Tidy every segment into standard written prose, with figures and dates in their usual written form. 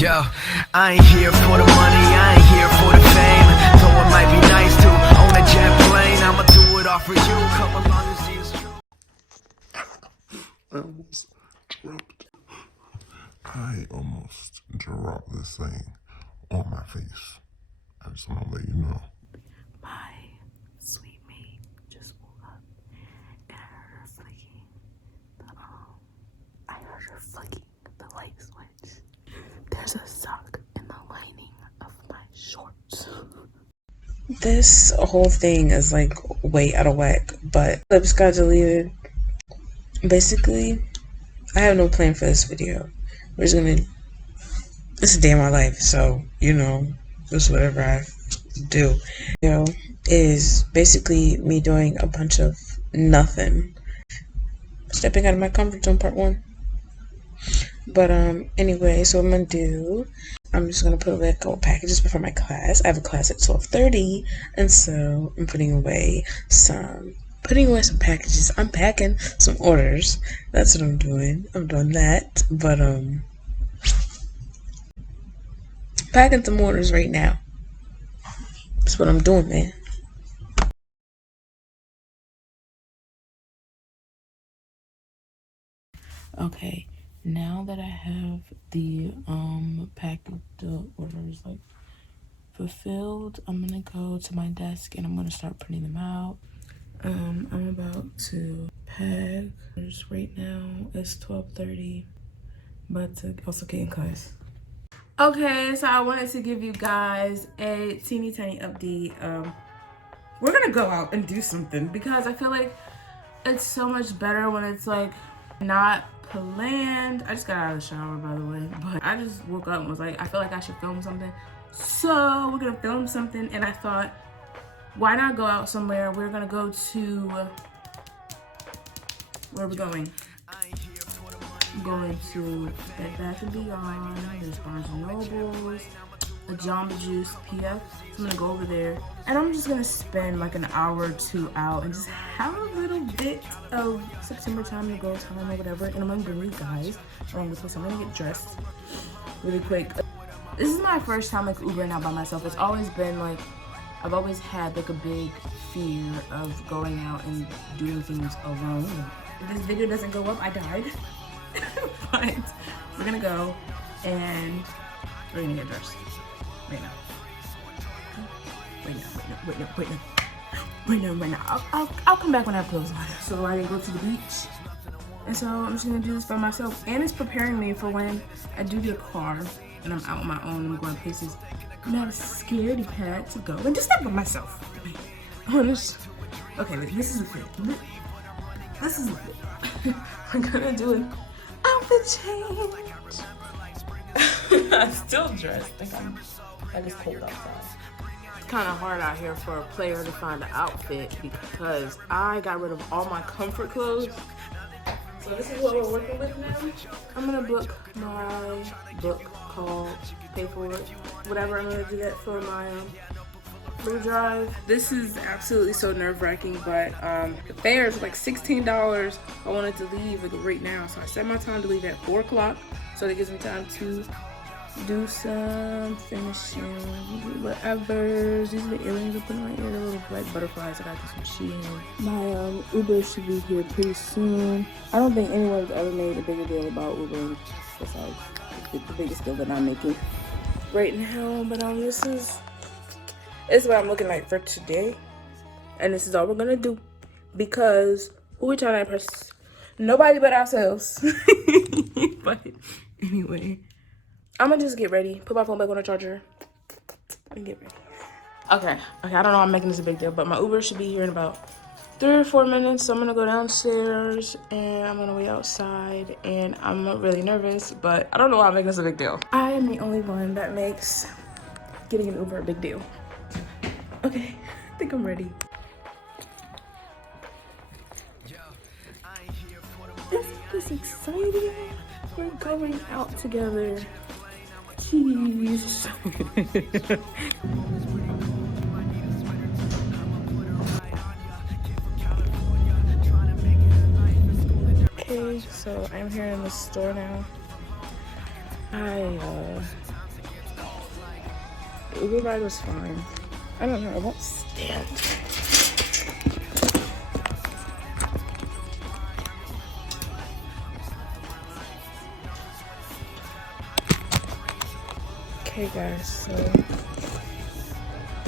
Yo, I ain't here for the money, I ain't here for the fame. Though it might be nice to own a jet plane, I'ma do it all for you. Come along and see it's true. I almost dropped this thing on my face. I just want to let you know. My sweet mate just woke up and I heard her flicking the light switch. There's a sock in the lining of my shorts. This whole thing is like way out of whack, but clips got deleted. Basically, I have no plan for this video. We're just gonna, it's a day in my life, so you know, just whatever I do. Is basically me doing a bunch of nothing. Stepping out of my comfort zone, part 1. But anyway, so what I'm gonna do, I'm just gonna put away a couple packages before my class. I have a class at 12:30, and so I'm putting away some packages. I'm packing some orders. That's what I'm doing. I'm doing that, but packing some orders right now. That's what I'm doing, man. Okay, now that I have the orders like fulfilled, I'm gonna go to my desk and I'm gonna start printing them out. I'm about to pack. Right now it's 12:30, but to also get in class. Okay, so I wanted to give you guys a teeny tiny update. We're gonna go out and do something because I feel like it's so much better when it's like not planned. I just got out of the shower, by the way, but I just woke up and was like, I feel like I should film something, so we're gonna film something. And I thought, why not go out somewhere? We're gonna go to, where are we going? I'm going to Bed Bath & Beyond, there's Barnes & Nobles, a Jamba Juice, PF. So I'm gonna go over there and I'm just gonna spend like an hour or 2 out and just have a little bit of September time to go time or whatever. And I'm gonna bring you guys along with me. So I'm gonna get dressed really quick. This is my first time like Ubering out by myself. It's always been like, I've always had like a big fear of going out and doing things alone. If this video doesn't go up, I died. But we're gonna go and we're gonna get dressed right now. Wait now. I'll come back when I have clothes on. So I didn't go to the beach, and so I'm just gonna do this by myself. And it's preparing me for when I do get a car and I'm out on my own and I'm going places. I'm not a scaredy cat to go and just step by myself. Okay, this is the thing. This is the thing. We're gonna do an outfit change. I'm still dressed. I just pulled outside. It's kind of hard out here for a player to find an outfit because I got rid of all my comfort clothes. So this is what we're working with now. I'm gonna book my book called Pay For It, whatever. I'm gonna do that for my blue drive. This is absolutely so nerve-wracking, but the fare is like $16. I wanted to leave like right now, so I set my time to leave at 4 o'clock, so that gives me time to do some finishing whatever. These are the earrings I put in my ear, the little black butterflies. I got some Shein. My Uber should be here pretty soon. I don't think anyone's ever made a bigger deal about Ubering besides the biggest deal that I'm making right now. But this is what I'm looking like for today, and this is all we're gonna do because who we trying to impress? Nobody but ourselves. But anyway, I'm gonna just get ready, put my phone back on the charger, and get ready. Okay, I don't know, I'm making this a big deal, but my Uber should be here in about 3 or 4 minutes, so I'm gonna go downstairs and I'm gonna wait outside, and I'm really nervous, but I don't know why I'm making this a big deal. I am the only one that makes getting an Uber a big deal. Okay, I think I'm ready. Isn't this exciting? We're going out together. Jeez. Okay, so I'm here in the store now. I the Uber ride was fine. I don't know, I won't stand. Okay guys, so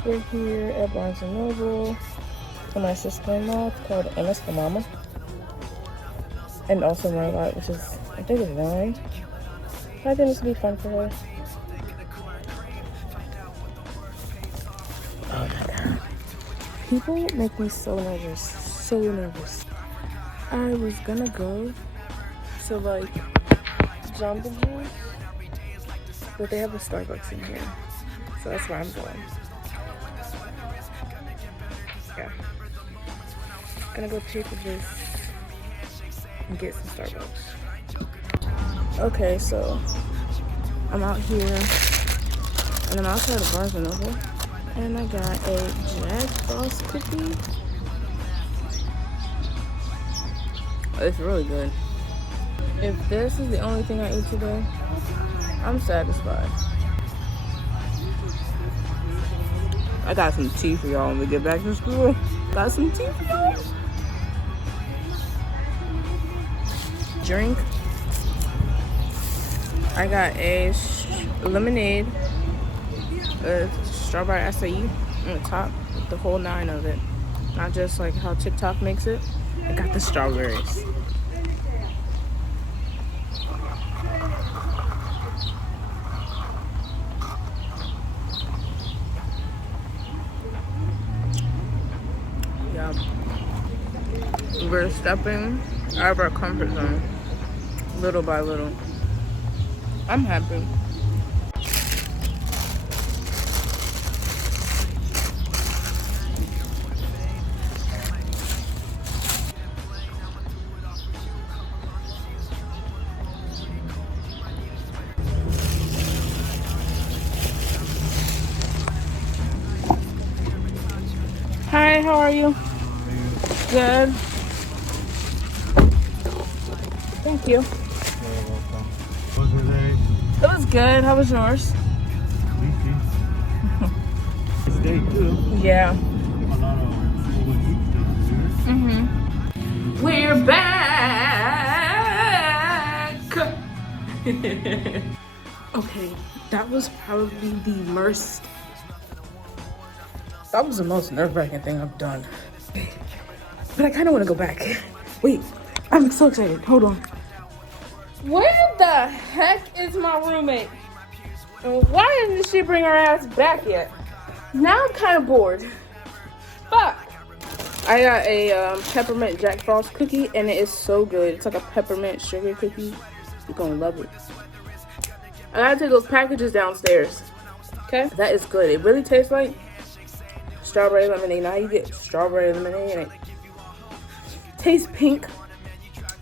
we're here at Barnes & Noble for my sister-in-law. It's called MS for Mama. And also Makartt, which is, I think it's annoying. I think this will be fun for her. Oh my god. People make me so nervous. So nervous. I was gonna go to like Jamba Juice, but they have a Starbucks in here. So that's where I'm going. Yeah. Gonna go pay for this and get some Starbucks. Okay, so I'm out here and I'm outside of Barnes & Noble and I got a Jack Frost cookie. It's really good. If this is the only thing I eat today, I'm satisfied. I got some tea for y'all when we get back to school. Got some tea for y'all. Drink. I got a lemonade, a strawberry acai on the top, with the whole 9 of it. Not just like how TikTok makes it. I got the strawberries. Yeah. We're stepping out of our comfort zone, little by little. I'm happy. Hi, how are you? Good. Thank you. You're welcome. What was your day? It was good. How was yours? Sleepy. It's day 2. Yeah. A lot of overheat down here. We're back. Okay, that was probably the most nerve-wracking thing I've done. But I kind of want to go back. Wait, I'm so excited. Hold on. Where the heck is my roommate? And why didn't she bring her ass back yet? Now I'm kind of bored. Fuck. I got a peppermint Jack Frost cookie, and it is so good. It's like a peppermint sugar cookie. You're gonna love it. I gotta take those packages downstairs. Okay? That is good. It really tastes like strawberry lemonade. Now you get strawberry lemonade, and it tastes pink.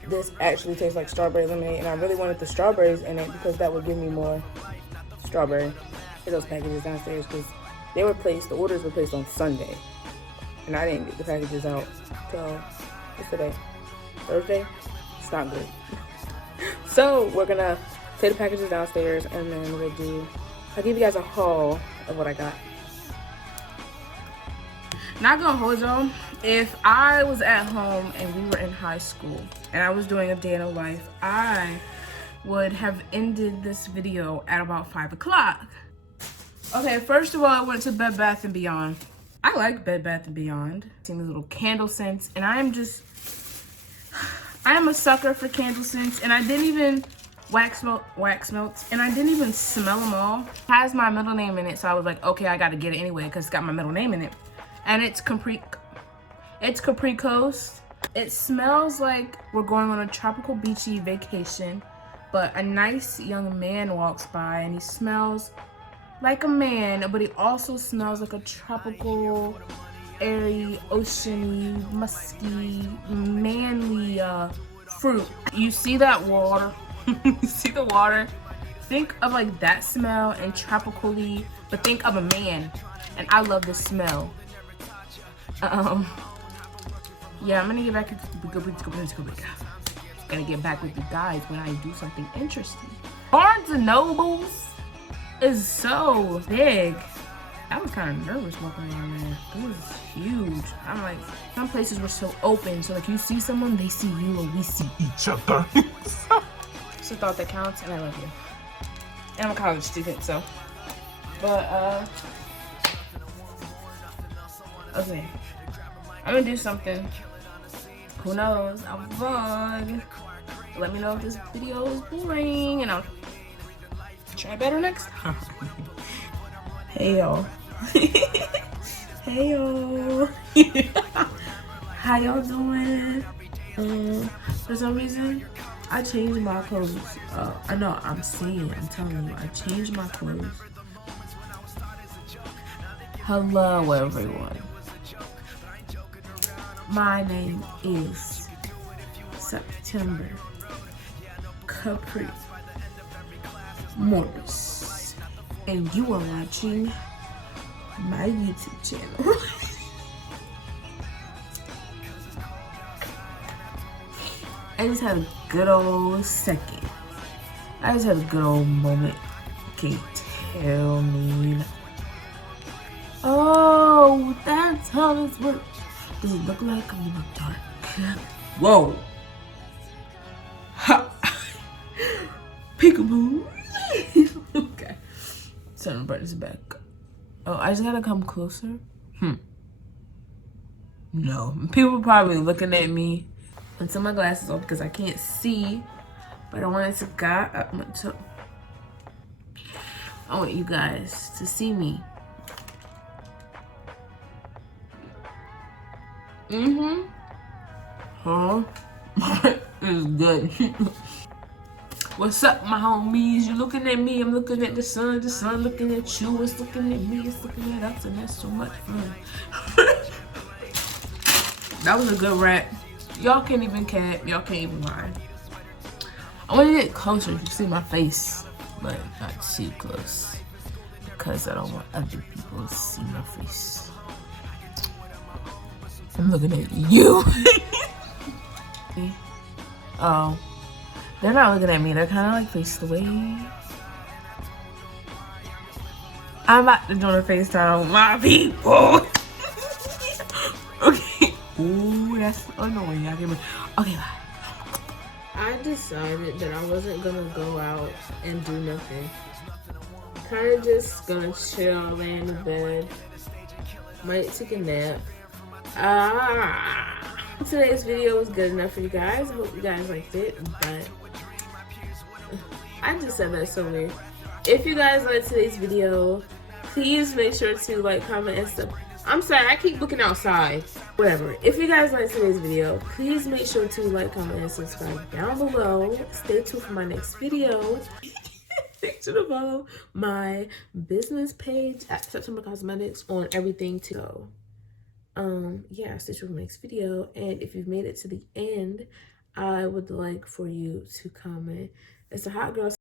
This actually tastes like strawberry lemonade, and I really wanted the strawberries in it because that would give me more strawberry. Take those packages downstairs because the orders were placed on Sunday, and I didn't get the packages out till what's today? Thursday? It's not good. So we're gonna take the packages downstairs, and then I'll give you guys a haul of what I got. Not gonna hold y'all. If I was at home and we were in high school and I was doing a day in a life, I would have ended this video at about 5 o'clock. Okay, first of all, I went to Bed Bath & Beyond. I like Bed Bath & Beyond. Seen these little candle scents, and I am a sucker for candle scents, and I didn't even wax melts, and I didn't even smell them all. It has my middle name in it, so I was like, okay, I gotta get it anyway because it's got my middle name in it. And it's Capri Coast. It smells like we're going on a tropical beachy vacation, but a nice young man walks by and he smells like a man, but he also smells like a tropical, airy, oceany, musky, manly fruit. You see that water? You see the water? Think of like that smell and tropically, but think of a man. And I love the smell. Yeah, I'm gonna get back to gonna get back with you guys when I do something interesting. Barnes & Nobles is so big. I was kind of nervous walking around there. It was huge. I'm like, some places were so open, so like you see someone, they see you, and we see each other. It's the thought that counts, and I love you. And I'm a college student, so. But okay, I'm gonna do something. Who knows? I'll vlog. Let me know if this video is boring, and I'll try better next time. Hey y'all. Hey y'all. How y'all doing? For some reason, I changed my clothes. I know, I'm telling you, I changed my clothes. Hello everyone. My name is SeptemberCapri Morris, and you are watching my YouTube channel. I just had a good old second. I just had a good old moment. Okay, tell me. Oh, that's how this works. Does it look like I'm in the dark? Whoa. Ha. Peekaboo. Okay. So I'm gonna bring this back. Oh, I just gotta come closer? No. People are probably looking at me. Until my glasses off because I can't see. But I wanted to I want you guys to see me. Huh? It's good. What's up, my homies? You looking at me, I'm looking at the sun looking at you, it's looking at me, it's looking at us, and that's so much fun. That was a good rap. Y'all can't even cap, y'all can't even lie. I want to get closer to see my face, but not too close because I don't want other people to see my face. I'm looking at you. Oh, they're not looking at me, they're kind of like faced away. I'm about to join a FaceTime with my people. Okay. Ooh, that's annoying. Y'all give me. Okay, bye. I decided that I wasn't gonna go out and do nothing. Kind of just gonna chill, lay in the bed. Might take a nap. Today's video was good enough for you guys. I hope you guys liked it, but I just said that so weird. If you guys liked today's video, please make sure to like, comment, and stuff. I'm sorry, I keep looking outside. Whatever. If you guys like today's video, please make sure to like, comment, and subscribe down below. Stay tuned for my next video. Make sure to follow my business page at September Cosmetics on everything too. Yeah, stay tuned for my next video. And if you've made it to the end, I would like for you to comment. It's a hot girl.